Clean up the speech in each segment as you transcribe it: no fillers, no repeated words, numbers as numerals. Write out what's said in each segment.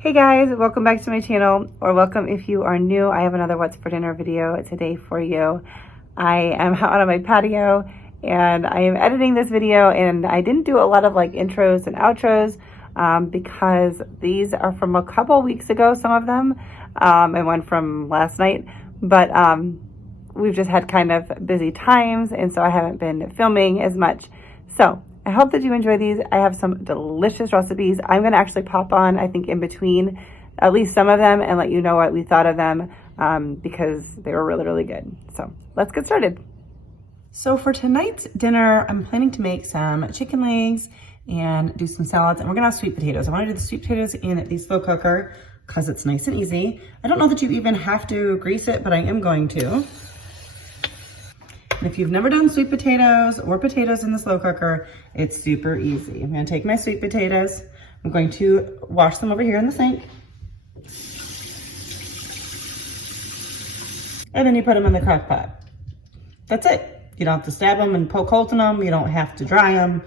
Hey guys, welcome back to my channel, or welcome if you are new. I have another what's for dinner video today for you. I am out on my patio and I am editing this video, and I didn't do a lot of like intros and outros because these are from a couple weeks ago, some of them, and one from last night, but we've just had kind of busy times, and so I haven't been filming as much. So I hope that you enjoy these. I have some delicious recipes. I'm gonna actually pop on, I think, in between at least some of them and let you know what we thought of them because they were really, really good. So let's get started. So for tonight's dinner, I'm planning to make some chicken legs and do some salads, and we're gonna have sweet potatoes. I wanna do the sweet potatoes in the slow cooker because it's nice and easy. I don't know that you even have to grease it, but I am going to. And if you've never done sweet potatoes or potatoes in the slow cooker, it's super easy. I'm gonna take my sweet potatoes. I'm going to wash them over here in the sink. And then you put them in the crock pot. That's it. You don't have to stab them and poke holes in them. You don't have to dry them.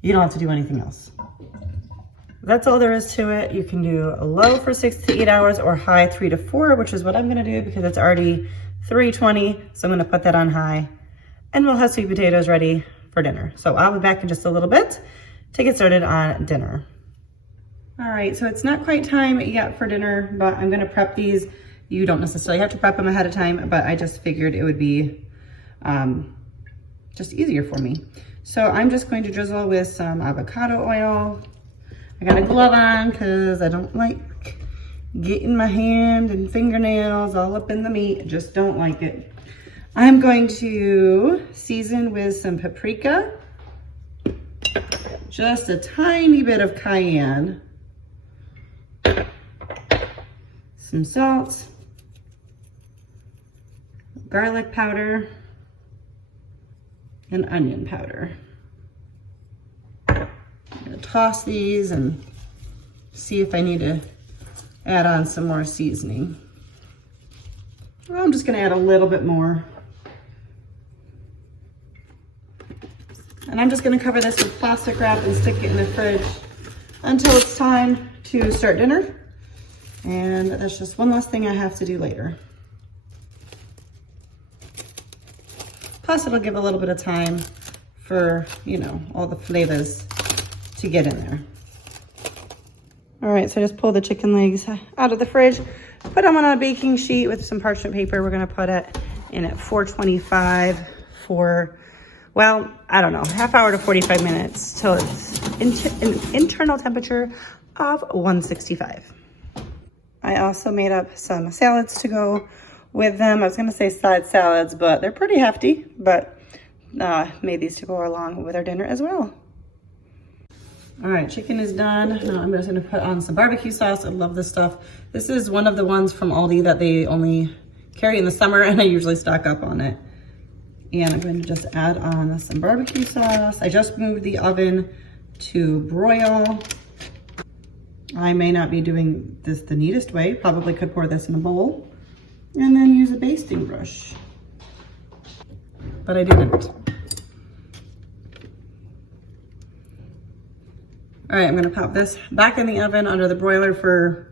You don't have to do anything else. That's all there is to it. You can do a low for 6 to 8 hours or high 3 to 4, which is what I'm gonna do because it's already 3:20. So I'm gonna put that on high, and we'll have sweet potatoes ready for dinner. So I'll be back in just a little bit to get started on dinner. All right, so it's not quite time yet for dinner, but I'm gonna prep these. You don't necessarily have to prep them ahead of time, but I just figured it would be just easier for me. So I'm just going to drizzle with some avocado oil. I got a glove on because I don't like getting my hand and fingernails all up in the meat. Just don't like it. I'm going to season with some paprika, just a tiny bit of cayenne, some salt, garlic powder, and onion powder. I'm gonna toss these and see if I need to add on some more seasoning. Well, I'm just gonna add a little bit more. And I'm just gonna cover this with plastic wrap and stick it in the fridge until it's time to start dinner. And that's just one less thing I have to do later. Plus it'll give a little bit of time for, you know, all the flavors to get in there. All right, so I just pulled the chicken legs out of the fridge, put them on a baking sheet with some parchment paper. We're gonna put it in at 425 for, well, I don't know, half hour to 45 minutes till it's an internal temperature of 165. I also made up some salads to go with them. I was gonna say side salads, but they're pretty hefty, but made these to go along with our dinner as well. All right, chicken is done. Now I'm just gonna put on some barbecue sauce. I love this stuff. This is one of the ones from Aldi that they only carry in the summer, and I usually stock up on it. And I'm going to just add on some barbecue sauce. I just moved the oven to broil. I may not be doing this the neatest way. Probably could pour this in a bowl and then use a basting brush, but I didn't. All right, I'm gonna pop this back in the oven under the broiler for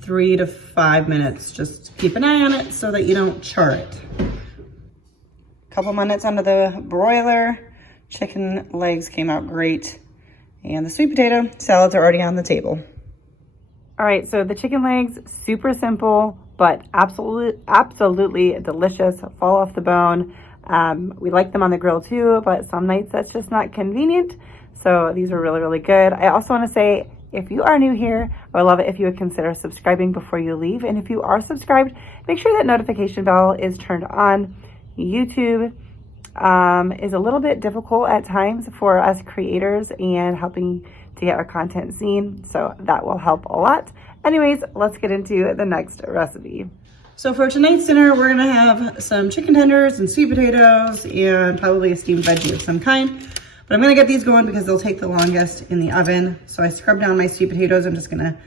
3 to 5 minutes. Just keep an eye on it so that you don't char it. Couple minutes under the broiler. Chicken legs came out great. And the sweet potato salads are already on the table. All right, so the chicken legs, super simple, but absolutely delicious, fall off the bone. We like them on the grill too, but some nights that's just not convenient. So these are really, really good. I also want to say, if you are new here, I would love it if you would consider subscribing before you leave. And if you are subscribed, make sure that notification bell is turned on. YouTube is a little bit difficult at times for us creators and helping to get our content seen. So that will help a lot. Anyways, let's get into the next recipe. So for tonight's dinner, we're gonna have some chicken tenders and sweet potatoes and probably a steamed veggie of some kind. But I'm gonna get these going because they'll take the longest in the oven. So I scrubbed down my sweet potatoes. I'm just gonna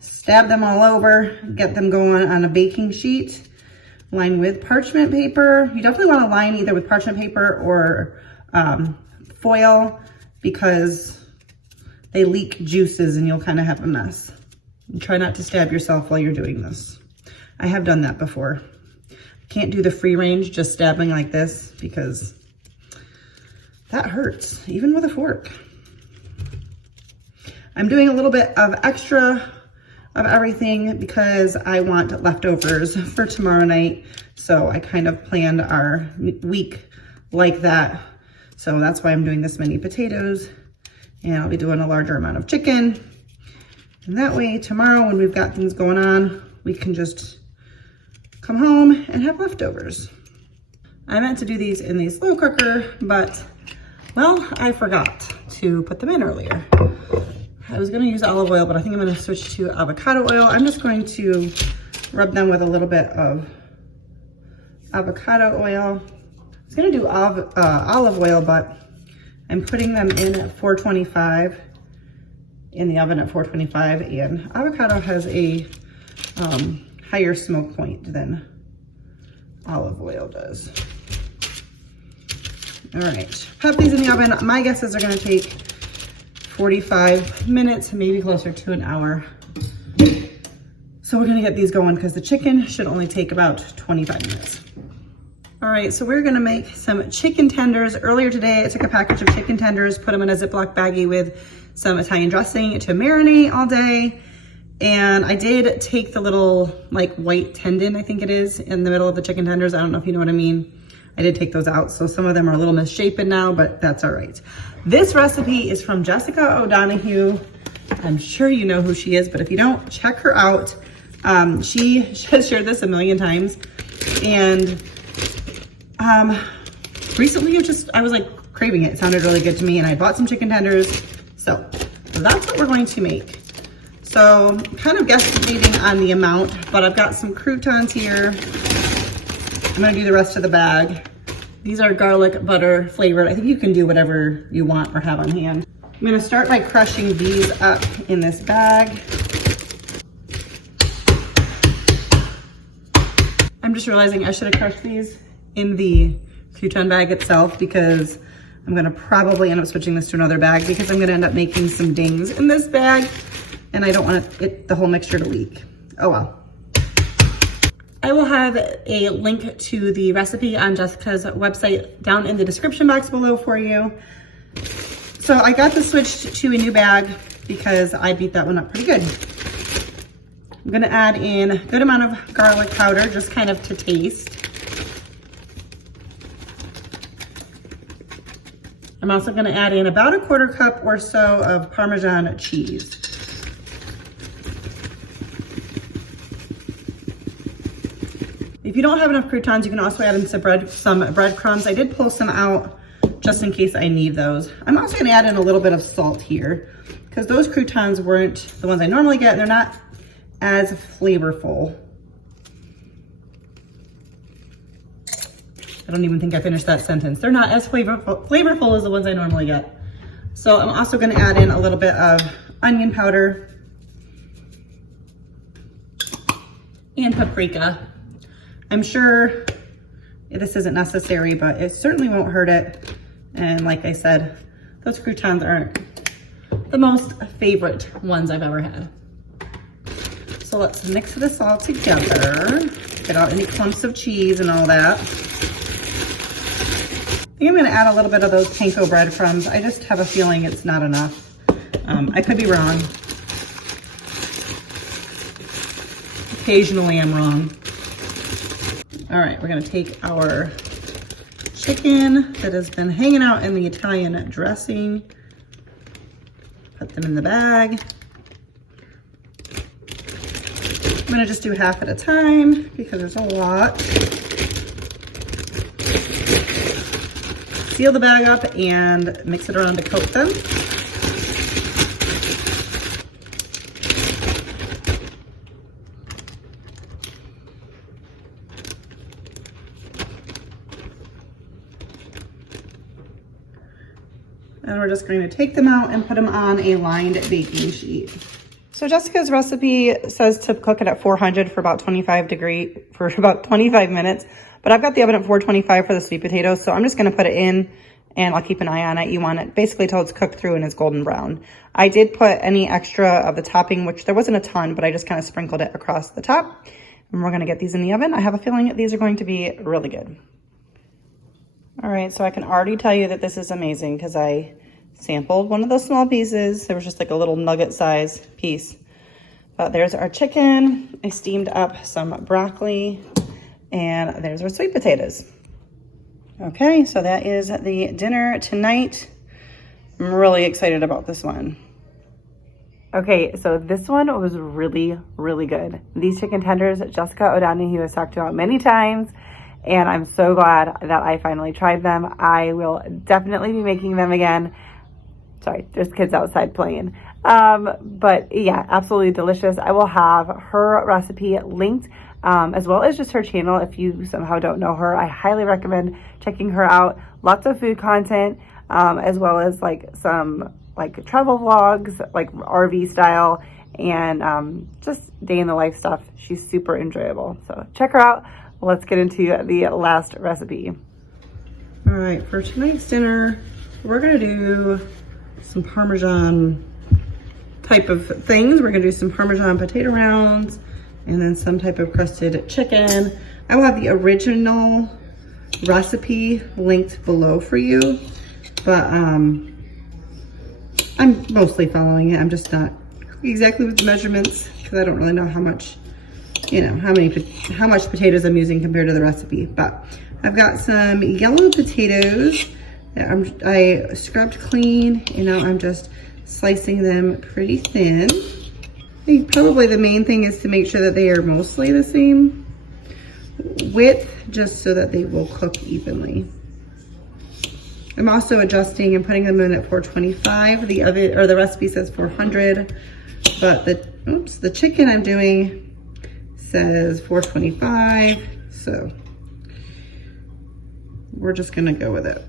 stab them all over, get them going on a baking sheet, line with parchment paper. You definitely wanna line either with parchment paper or foil because they leak juices and you'll kind of have a mess. And try not to stab yourself while you're doing this. I have done that before. Can't do the free range, just stabbing like this, because that hurts, even with a fork. I'm doing a little bit of extra of everything because I want leftovers for tomorrow night. So I kind of planned our week like that. So that's why I'm doing this many potatoes, and I'll be doing a larger amount of chicken. And that way tomorrow when we've got things going on, we can just come home and have leftovers. I meant to do these in the slow cooker, but well, I forgot to put them in earlier. I was gonna use olive oil, but I think I'm gonna switch to avocado oil. I'm just going to rub them with a little bit of avocado oil. I was gonna do olive oil, but I'm putting them in at 425, in the oven at 425, and avocado has a higher smoke point than olive oil does. All right, pop these in the oven. My guess is they're gonna take 45 minutes, maybe closer to an hour. So we're gonna get these going because the chicken should only take about 25 minutes. All right, so we're gonna make some chicken tenders. Earlier today, I took a package of chicken tenders, put them in a Ziploc baggie with some Italian dressing to marinate all day. And I did take the little like white tendon, I think it is, in the middle of the chicken tenders. I don't know if you know what I mean. I did take those out, so some of them are a little misshapen now, but that's all right. This recipe is from Jessica O'Donoghue. I'm sure you know who she is, but if you don't, check her out. She has shared this a million times. And recently I was like craving it. It sounded really good to me, and I bought some chicken tenders. So that's what we're going to make. So I'm kind of guesstimating on the amount, but I've got some croutons here. I'm gonna do the rest of the bag. These are garlic butter flavored. I think you can do whatever you want or have on hand. I'm gonna start by crushing these up in this bag. I'm just realizing I should have crushed these in the crouton bag itself because I'm gonna probably end up switching this to another bag because I'm gonna end up making some dings in this bag and I don't want the whole mixture to leak. Oh well. I will have a link to the recipe on Jessica's website down in the description box below for you. So I got this switched to a new bag because I beat that one up pretty good. I'm gonna add in a good amount of garlic powder, just kind of to taste. I'm also gonna add in about a 1/4 cup or so of Parmesan cheese. If you don't have enough croutons, you can also add in some breadcrumbs. I did pull some out just in case I need those. I'm also gonna add in a little bit of salt here because those croutons weren't the ones I normally get and they're not as flavorful. I don't even think I finished that sentence. They're not as flavorful as the ones I normally get. So I'm also gonna add in a little bit of onion powder and paprika. I'm sure this isn't necessary, but it certainly won't hurt it. And like I said, those croutons aren't the most favorite ones I've ever had. So let's mix this all together. Get out any clumps of cheese and all that. I think I'm gonna add a little bit of those panko breadcrumbs. I just have a feeling it's not enough. I could be wrong. Occasionally I'm wrong. All right, we're gonna take our chicken that has been hanging out in the Italian dressing, put them in the bag. I'm gonna just do half at a time because there's a lot. Seal the bag up and mix it around to coat them. And we're just going to take them out and put them on a lined baking sheet. So Jessica's recipe says to cook it at 400 for about 25 minutes, but I've got the oven at 425 for the sweet potatoes. So I'm just going to put it in and I'll keep an eye on it. You want it basically till it's cooked through and is golden brown. I did put any extra of the topping, which there wasn't a ton, but I just kind of sprinkled it across the top. And we're gonna get these in the oven. I have a feeling these are going to be really good. All right, so I can already tell you that this is amazing because I sampled one of those small pieces. There was just like a little nugget size piece. But there's our chicken. I steamed up some broccoli, and there's our sweet potatoes. Okay, so that is the dinner tonight. I'm really excited about this one. Okay, so this one was really, really good. These chicken tenders, Jessica O'Donoghue has talked about many times, and I'm so glad that I finally tried them. I will definitely be making them again. Sorry, there's kids outside playing. But yeah, absolutely delicious. I will have her recipe linked, as well as just her channel. If you somehow don't know her, I highly recommend checking her out. Lots of food content, as well as like some like travel vlogs, like RV style, and just day in the life stuff. She's super enjoyable. So check her out. Let's get into the last recipe. All right, for tonight's dinner, we're gonna do some Parmesan type of things. We're gonna do some Parmesan potato rounds and then some type of crusted chicken. I will have the original recipe linked below for you, but I'm mostly following it. I'm just not exactly with the measurements because I don't really know how much, how much potatoes I'm using compared to the recipe. But I've got some yellow potatoes that I scrubbed clean, and now I'm just slicing them pretty thin. I think probably the main thing is to make sure that they are mostly the same width, just so that they will cook evenly. I'm also adjusting and putting them in at 425. The oven, or the recipe says 400, but the chicken I'm doing says 425, so we're just gonna go with it.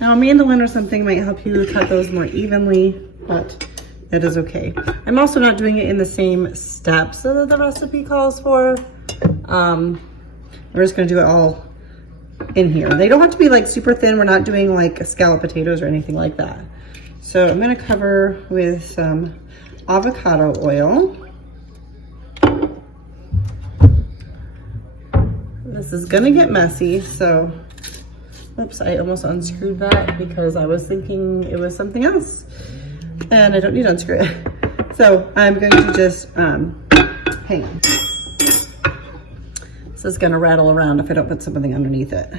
Now, a mandolin or something might help you cut those more evenly, but that is okay. I'm also not doing it in the same steps that the recipe calls for. We're just gonna do it all in here. They don't have to be like super thin. We're not doing like scalloped potatoes or anything like that. So I'm gonna cover with some avocado oil. This is gonna get messy, so, oops, I almost unscrewed that because I was thinking it was something else, and I don't need to unscrew it. So I'm going to just, hang on. This is gonna rattle around if I don't put something underneath it.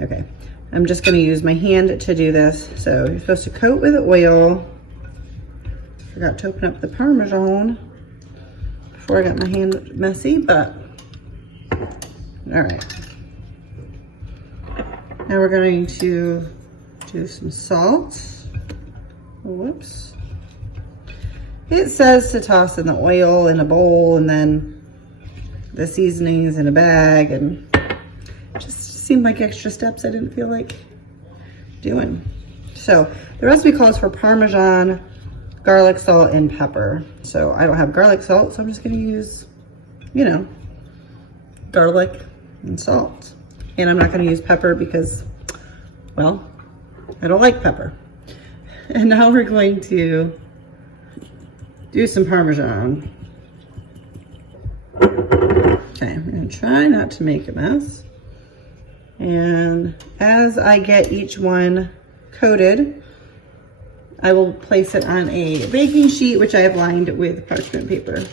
Okay, I'm just gonna use my hand to do this. So you're supposed to coat with oil. Forgot to open up the Parmesan before I got my hand messy, but all right. Now we're going to do some salt. Whoops. It says to toss in the oil in a bowl and then the seasonings in a bag, and it just seemed like extra steps I didn't feel like doing. So the recipe calls for Parmesan, garlic, salt, and pepper. So I don't have garlic salt, so I'm just gonna use, garlic and salt. And I'm not gonna use pepper because, well, I don't like pepper. And now we're going to do some Parmesan. Okay, I'm gonna try not to make a mess. And as I get each one coated, I will place it on a baking sheet, which I have lined with parchment paper.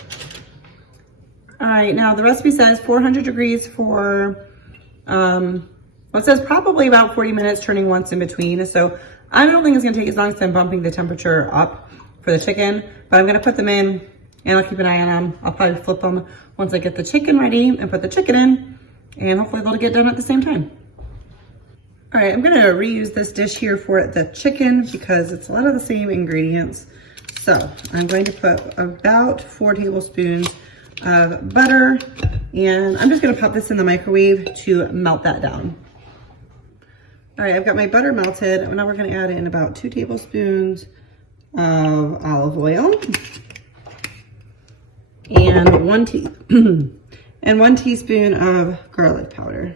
All right, now the recipe says 400 degrees for, well, it says probably about 40 minutes, turning once in between. So I don't think it's gonna take as long as I'm bumping the temperature up for the chicken, but I'm gonna put them in and I'll keep an eye on them. I'll probably flip them once I get the chicken ready and put the chicken in, and hopefully they'll get done at the same time. All right, I'm gonna reuse this dish here for the chicken because it's a lot of the same ingredients. So I'm going to put about 4 tablespoons of butter, and I'm just gonna pop this in the microwave to melt that down. All right, I've got my butter melted, and now we're gonna add in about 2 tablespoons of olive oil and 1 teaspoon of garlic powder.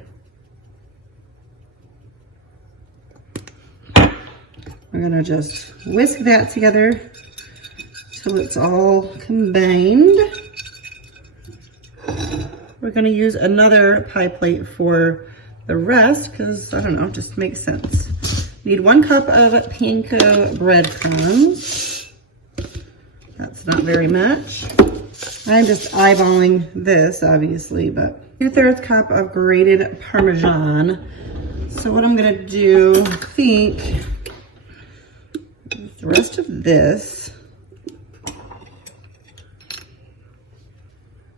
We're gonna just whisk that together till it's all combined. We're gonna use another pie plate for the rest because, I don't know, it just makes sense. Need 1 cup of panko breadcrumbs. That's not very much. I'm just eyeballing this, obviously, but 2/3 cup of grated Parmesan. So what I'm gonna do, I think, the rest of this.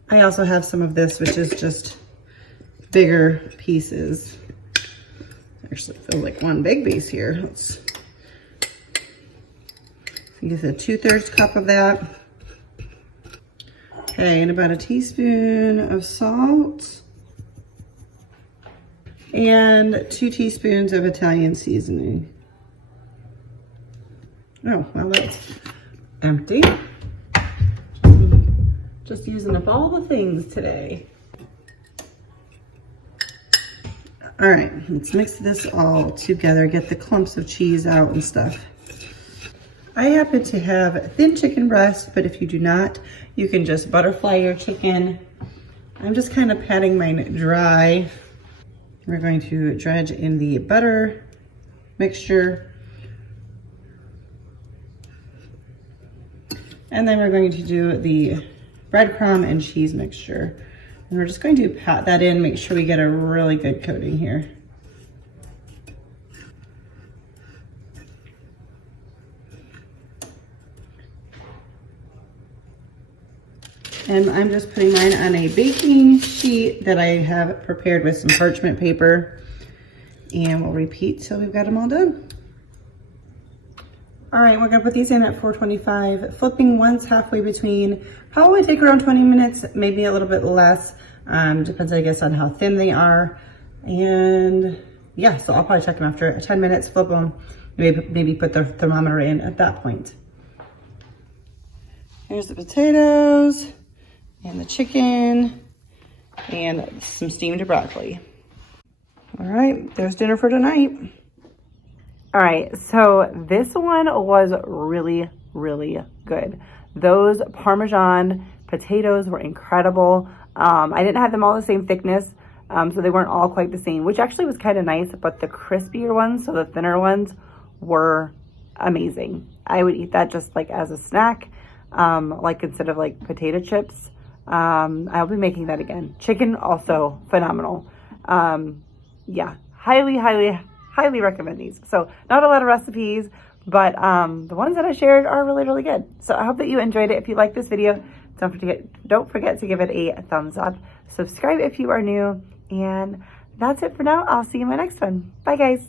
I also have some of this, which is just bigger pieces. Actually, feel like one big piece here. Let's use a 2/3 cup of that. Okay, and about a teaspoon of salt. And 2 teaspoons of Italian seasoning. Oh, well, that's empty. Just using up all the things today. All right, let's mix this all together, get the clumps of cheese out and stuff. I happen to have thin chicken breast, but if you do not, you can just butterfly your chicken. I'm just kind of patting mine dry. We're going to dredge in the butter mixture. And then we're going to do the breadcrumb and cheese mixture. And we're just going to pat that in, make sure we get a really good coating here. And I'm just putting mine on a baking sheet that I have prepared with some parchment paper. And we'll repeat till we've got them all done. All right, we're gonna put these in at 425, flipping once halfway between. Probably take around 20 minutes, maybe a little bit less. Depends, I guess, on how thin they are. And yeah, so I'll probably check them after 10 minutes, flip them, maybe put the thermometer in at that point. Here's the potatoes and the chicken and some steamed broccoli. All right, there's dinner for tonight. All right, so this one was really, really good. Those Parmesan potatoes were incredible. I didn't have them all the same thickness, so they weren't all quite the same, which actually was kind of nice, but the crispier ones, so the thinner ones, were amazing. I would eat that just like as a snack, like instead of like potato chips. I'll be making that again. Chicken, also phenomenal. Yeah, highly recommend these. So not a lot of recipes, but the ones that I shared are really, really good. So I hope that you enjoyed it. If you like this video, don't forget to give it a thumbs up. Subscribe if you are new. And that's it for now. I'll see you in my next one. Bye, guys.